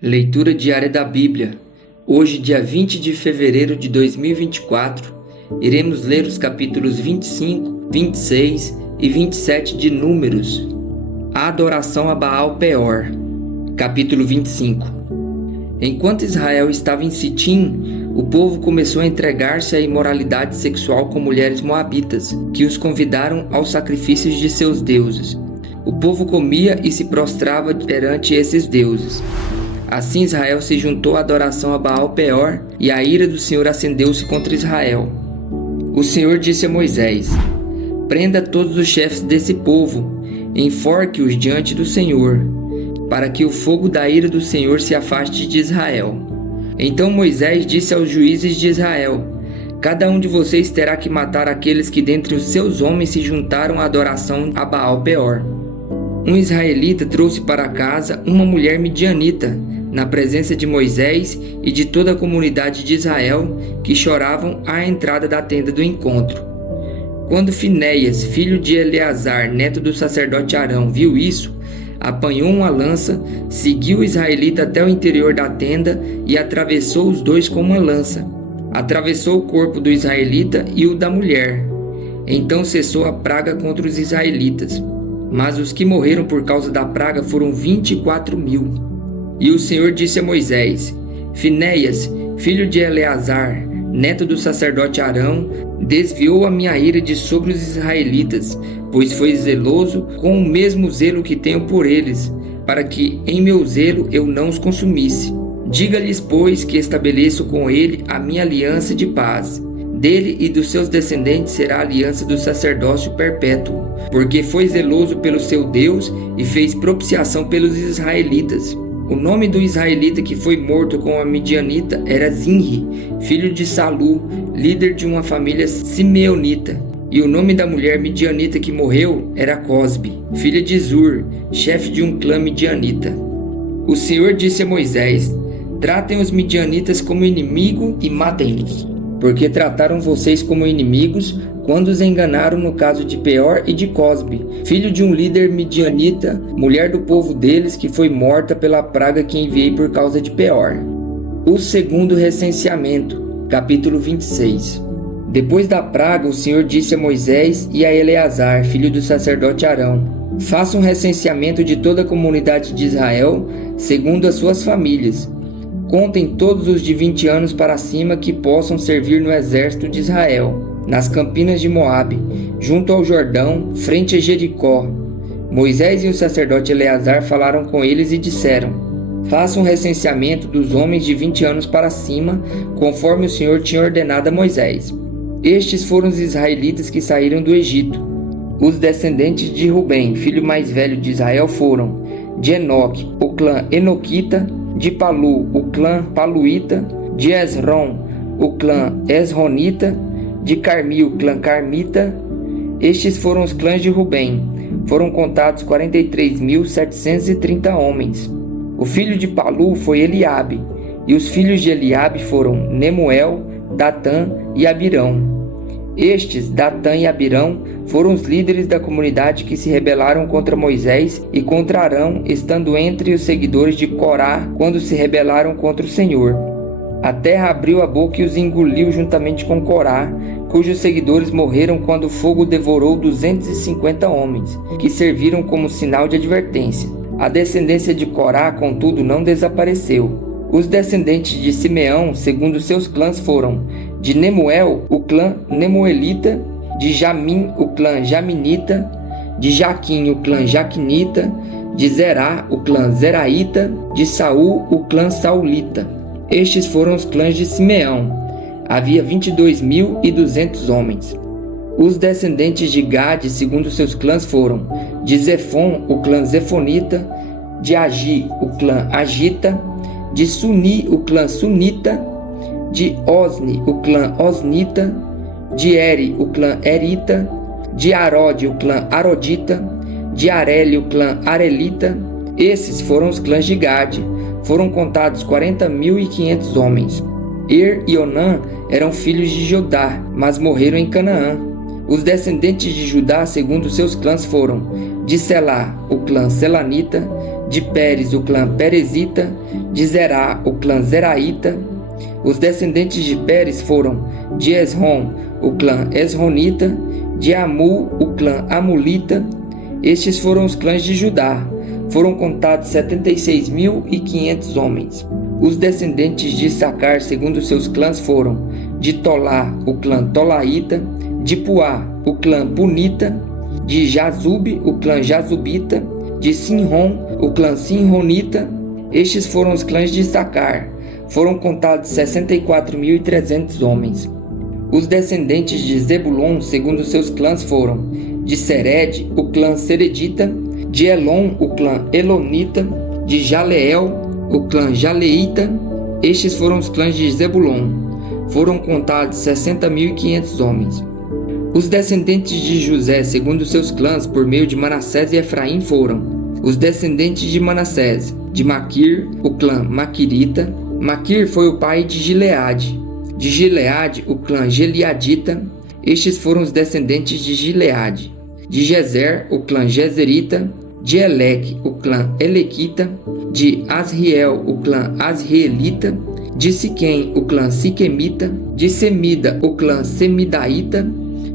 Leitura diária da Bíblia. Hoje, dia 20 de fevereiro de 2024, iremos ler os capítulos 25, 26 e 27 de Números. A adoração a Baal Peor. Capítulo 25. Enquanto Israel estava em Sitim, o povo começou a entregar-se à imoralidade sexual com mulheres moabitas, que os convidaram aos sacrifícios de seus deuses. O povo comia e se prostrava perante esses deuses. Assim Israel se juntou à adoração a Baal Peor, e a ira do Senhor acendeu-se contra Israel. O Senhor disse a Moisés: prenda todos os chefes desse povo, enforque-os diante do Senhor, para que o fogo da ira do Senhor se afaste de Israel. Então Moisés disse aos juízes de Israel: cada um de vocês terá que matar aqueles que dentre os seus homens se juntaram à adoração a Baal Peor. Um israelita trouxe para casa uma mulher midianita, na presença de Moisés e de toda a comunidade de Israel, que choravam à entrada da tenda do encontro. Quando Finéias, filho de Eleazar, neto do sacerdote Arão, viu isso, apanhou uma lança, seguiu o israelita até o interior da tenda e atravessou os dois com uma lança. Atravessou o corpo do israelita e o da mulher. Então cessou a praga contra os israelitas. Mas os que morreram por causa da praga foram 24.000. E o Senhor disse a Moisés: Finéias, filho de Eleazar, neto do sacerdote Arão, desviou a minha ira de sobre os israelitas, pois foi zeloso com o mesmo zelo que tenho por eles, para que em meu zelo eu não os consumisse. Diga-lhes, pois, que estabeleço com ele a minha aliança de paz. Dele e dos seus descendentes será a aliança do sacerdócio perpétuo, porque foi zeloso pelo seu Deus e fez propiciação pelos israelitas. O nome do israelita que foi morto com a midianita era Zinri, filho de Salu, líder de uma família simeonita. E o nome da mulher midianita que morreu era Cosbe, filha de Zur, chefe de um clã midianita. O Senhor disse a Moisés: tratem os midianitas como inimigo e matem-nos, porque trataram vocês como inimigos quando os enganaram no caso de Peor e de Cosbe, filho de um líder midianita, mulher do povo deles, que foi morta pela praga que enviei por causa de Peor. O segundo recenseamento, capítulo 26. Depois da praga, o Senhor disse a Moisés e a Eleazar, filho do sacerdote Arão: faça um recenseamento de toda a comunidade de Israel, segundo as suas famílias. Contem todos os de 20 anos para cima que possam servir no exército de Israel, nas campinas de Moabe, junto ao Jordão, frente a Jericó. Moisés e o sacerdote Eleazar falaram com eles e disseram: faça um recenseamento dos homens de 20 anos para cima, conforme o Senhor tinha ordenado a Moisés. Estes foram os israelitas que saíram do Egito. Os descendentes de Rubem, filho mais velho de Israel, foram de Enoque, o clã Enoquita; de Palu, o clã Paluíta; de Esrom, o clã Esronita; de Carmi, o clã Carmita. Estes foram os clãs de Rubem. Foram contados 43.730 homens. O filho de Palu foi Eliabe, e os filhos de Eliabe foram Nemuel, Datã e Abirão. Estes, Datã e Abirão, foram os líderes da comunidade que se rebelaram contra Moisés e contra Arão, estando entre os seguidores de Corá quando se rebelaram contra o Senhor. A terra abriu a boca e os engoliu juntamente com Corá, cujos seguidores morreram quando o fogo devorou 250 homens, que serviram como sinal de advertência. A descendência de Corá, contudo, não desapareceu. Os descendentes de Simeão, segundo seus clãs, foram de Nemuel, o clã Nemuelita; de Jamim, o clã Jaminita; de Jaquim, o clã Jaquinita; de Zerá, o clã Zeraíta; de Saul, o clã Saulita. Estes foram os clãs de Simeão. Havia 22.200 homens. Os descendentes de Gade, segundo seus clãs, foram de Zefon, o clã Zefonita; de Agi, o clã Agita; de Suni, o clã Sunita; de Osni, o clã Osnita; de Eri, o clã Erita; de Arode, o clã Arodita; de Areli, o clã Arelita. Esses foram os clãs de Gade. Foram contados 40.500 homens. E Onã eram filhos de Judá, mas morreram em Canaã. Os descendentes de Judá, segundo seus clãs, foram de Selá, o clã Selanita; de Pérez o clã Perezita, de Zerá o clã Zeraíta. Os descendentes de Pérez foram de Esrom o clã Esronita, de Amul o clã Amulita. Estes foram os clãs de Judá. Foram contados 76.500 homens. Os descendentes de Issacar, segundo seus clãs, foram de Tolá o clã Tolaíta, de Puá o clã Punita, de Jazube o clã Jazubita, de Sinrom o clã Sinronita. Estes foram os clãs de Issacar. Foram contados 64.300 homens. Os descendentes de Zebulon, segundo seus clãs, foram de Sered o clã Seredita, de Elon o clã Elonita, de Jaleel o clã Jaleíta. Estes foram os clãs de Zebulon. Foram contados 60.500 homens. Os descendentes de José, segundo seus clãs, por meio de Manassés e Efraim, foram os descendentes de Manassés, de Maquir o clã Maquirita. Maquir foi o pai de Gileade. De Gileade, o clã Gileadita. Estes foram os descendentes de Gileade. De Jezer, o clã Jezerita. De Eleque, o clã Elequita. De Asriel, o clã Asrielita. De Siquém, o clã Siquemita. De Semida, o clã Semidaíta.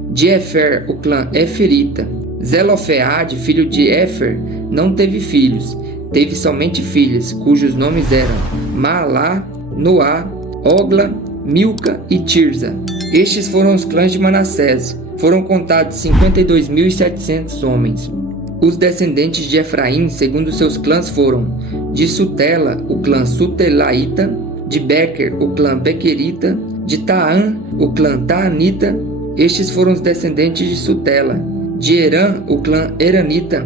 De Efer, o clã Eferita. Zelofeade, filho de Efer, não teve filhos. Teve somente filhas, cujos nomes eram Maalá, Noá, Ogla, Milca e Tirza. Estes foram os clãs de Manassés. Foram contados 52.700 homens. Os descendentes de Efraim, segundo seus clãs, foram de Sutela, o clã Sutelaíta, de Bequer, o clã Bequerita, de Taã, o clã Taanita. Estes foram os descendentes de Sutela. De Herã, o clã Eranita.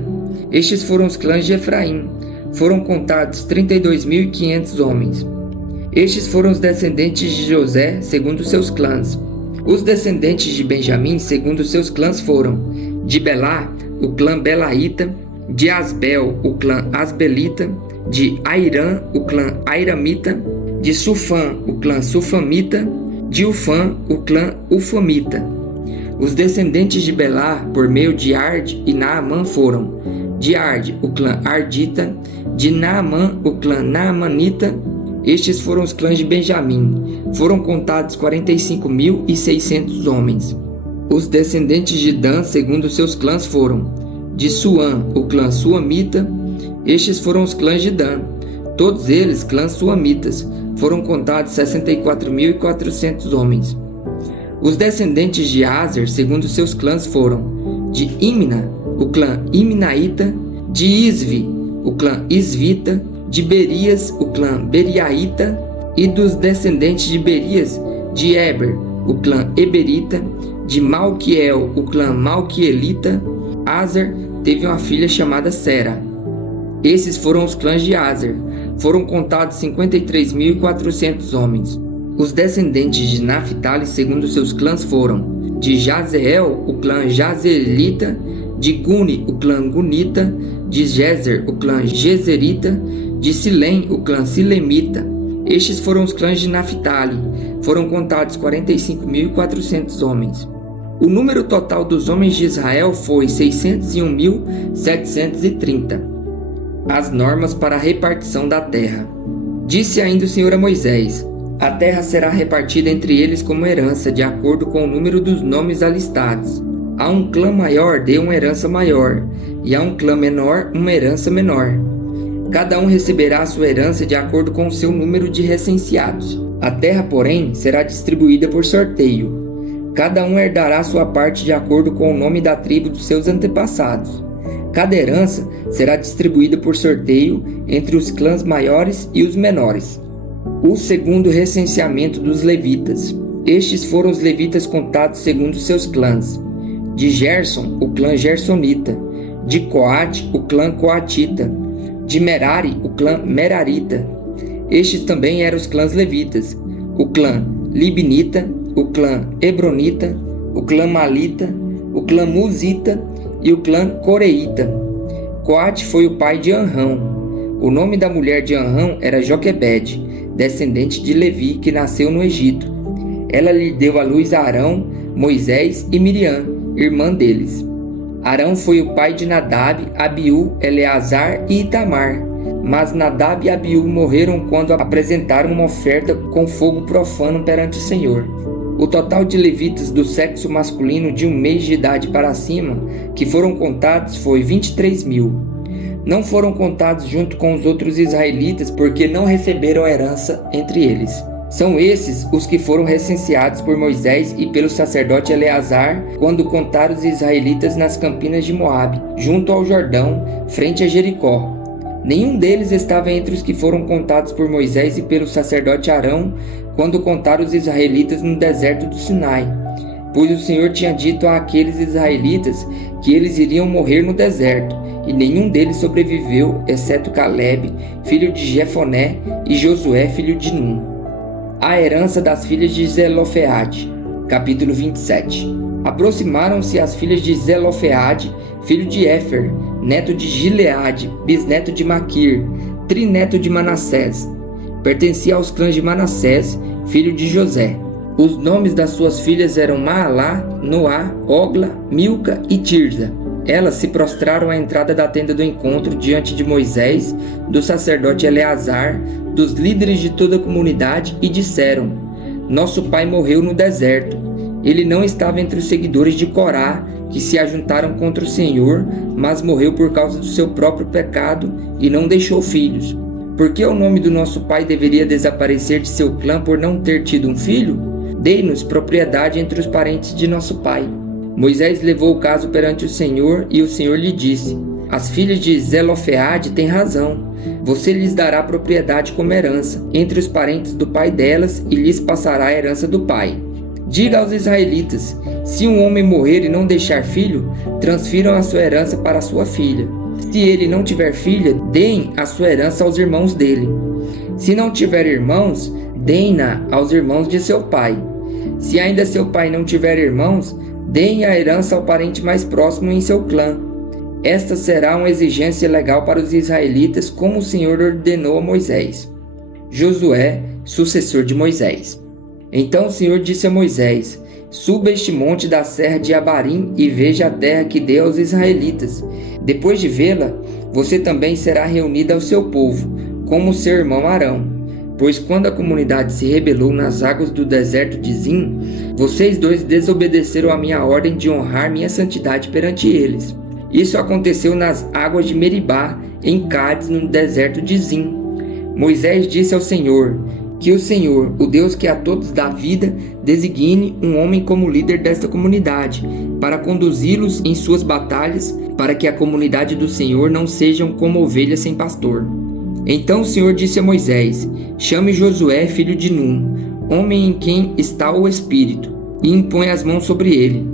Estes foram os clãs de Efraim. Foram contados 32.500 homens. Estes foram os descendentes de José, segundo seus clãs. Os descendentes de Benjamim, segundo seus clãs, foram de Belá, o clã Belaíta, de Asbel, o clã Asbelita, de Airã, o clã Airamita, de Sufã, o clã Sufamita, de Ufã, o clã Ufamita. Os descendentes de Belá, por meio de Ard e Naamã, foram de Ard, o clã Ardita, de Naamã, o clã Naamanita. Estes foram os clãs de Benjamim. Foram contados 45.600 homens. Os descendentes de Dan, segundo seus clãs, foram de Suã, o clã Suamita. Estes foram os clãs de Dan. Todos eles clãs suamitas. Foram contados 64.400 homens. Os descendentes de Aser, segundo seus clãs, foram de Imna, o clã Imnaíta, de Isvi, o clã Isvita, de Berias, o clã Beriaíta, e dos descendentes de Berias, de Eber, o clã Eberita, de Malquiel, o clã Malquielita. Aser teve uma filha chamada Sera. Esses foram os clãs de Aser. Foram contados 53.400 homens. Os descendentes de Naphtali, segundo seus clãs, foram de Jazeel, o clã Jazeelita, de Guni, o clã Gunita, de Jezer, o clã Jezerita, de Silém, o clã Silemita. Estes foram os clãs de Naphtali. Foram contados 45.400 homens. O número total dos homens de Israel foi 601.730. As normas para a repartição da terra. Disse ainda o Senhor a Moisés: a terra será repartida entre eles como herança, de acordo com o número dos nomes alistados. A um clã maior dê uma herança maior, e a um clã menor uma herança menor. Cada um receberá a sua herança de acordo com o seu número de recenseados. A terra, porém, será distribuída por sorteio. Cada um herdará sua parte de acordo com o nome da tribo dos seus antepassados. Cada herança será distribuída por sorteio entre os clãs maiores e os menores. O segundo recenseamento dos levitas. Estes foram os levitas contados segundo seus clãs. De Gerson, o clã Gersonita. De Coate, o clã Coatita. De Merari, o clã Merarita. Estes também eram os clãs levitas: o clã Libnita, o clã Hebronita, o clã Malita, o clã Muzita e o clã Coreita. Coate foi o pai de Anrão. O nome da mulher de Anrão era Joquebede, descendente de Levi, que nasceu no Egito. Ela lhe deu à luz a Arão, Moisés e Miriam, irmã deles. Arão foi o pai de Nadab, Abiú, Eleazar e Itamar. mas Nadab e Abiú morreram quando apresentaram uma oferta com fogo profano perante o Senhor. O total de levitas do sexo masculino de 1 mês de idade para cima, que foram contados, foi 23.000. Não foram contados junto com os outros israelitas, porque não receberam herança entre eles. São esses os que foram recenseados por Moisés e pelo sacerdote Eleazar quando contaram os israelitas nas campinas de Moabe, junto ao Jordão, frente a Jericó. Nenhum deles estava entre os que foram contados por Moisés e pelo sacerdote Arão quando contaram os israelitas no deserto do Sinai, pois o Senhor tinha dito àqueles israelitas que eles iriam morrer no deserto, e nenhum deles sobreviveu, exceto Caleb, filho de Jefoné, e Josué, filho de Num. A herança das filhas de Zelofeade. Capítulo 27. Aproximaram-se as filhas de Zelofeade, filho de Éfer, neto de Gileade, bisneto de Maquir, trineto de Manassés. Pertencia aos clãs de Manassés, filho de José. Os nomes das suas filhas eram Maalá, Noá, Ogla, Milca e Tirza. Elas se prostraram à entrada da tenda do encontro diante de Moisés, do sacerdote Eleazar, dos líderes de toda a comunidade e disseram: Nosso pai morreu no deserto. Ele não estava entre os seguidores de Corá, que se ajuntaram contra o Senhor, mas morreu por causa do seu próprio pecado e não deixou filhos. Por que o nome do nosso pai deveria desaparecer de seu clã por não ter tido um filho? Dei-nos propriedade entre os parentes de nosso pai. Moisés levou o caso perante o Senhor e o Senhor lhe disse: As filhas de Zelofeade têm razão. Você lhes dará propriedade como herança entre os parentes do pai delas e lhes passará a herança do pai. Diga aos israelitas: se um homem morrer e não deixar filho, transfiram a sua herança para a sua filha. Se ele não tiver filha, deem a sua herança aos irmãos dele. Se não tiver irmãos, deem-na aos irmãos de seu pai. Se ainda seu pai não tiver irmãos, deem a herança ao parente mais próximo em seu clã. Esta será uma exigência legal para os israelitas, como o Senhor ordenou a Moisés. Josué, sucessor de Moisés. Então o Senhor disse a Moisés: Suba este monte da serra de Abarim e veja a terra que dei aos israelitas. Depois de vê-la, você também será reunida ao seu povo, como seu irmão Arão. Pois quando a comunidade se rebelou nas águas do deserto de Zim, vocês dois desobedeceram a minha ordem de honrar minha santidade perante eles. Isso aconteceu nas águas de Meribá, em Cádiz, no deserto de Zim. Moisés disse ao Senhor: Que o Senhor, o Deus que a todos dá vida, designe um homem como líder desta comunidade, para conduzi-los em suas batalhas, para que a comunidade do Senhor não sejam como ovelhas sem pastor. Então o Senhor disse a Moisés: Chame Josué, filho de Num, homem em quem está o Espírito, e impõe as mãos sobre ele.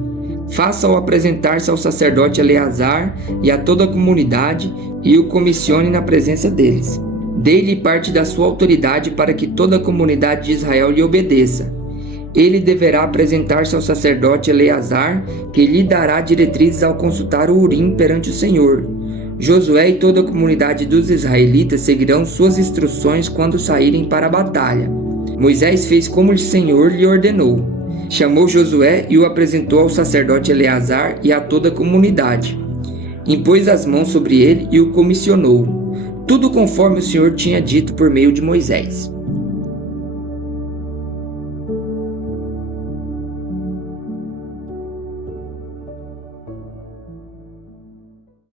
Faça-o apresentar-se ao sacerdote Eleazar e a toda a comunidade, e o comissione na presença deles. Dê-lhe parte da sua autoridade para que toda a comunidade de Israel lhe obedeça. Ele deverá apresentar-se ao sacerdote Eleazar, que lhe dará diretrizes ao consultar o Urim perante o Senhor. Josué e toda a comunidade dos israelitas seguirão suas instruções quando saírem para a batalha. Moisés fez como o Senhor lhe ordenou. Chamou Josué e o apresentou ao sacerdote Eleazar e a toda a comunidade. Impôs as mãos sobre ele e o comissionou. Tudo conforme o Senhor tinha dito por meio de Moisés.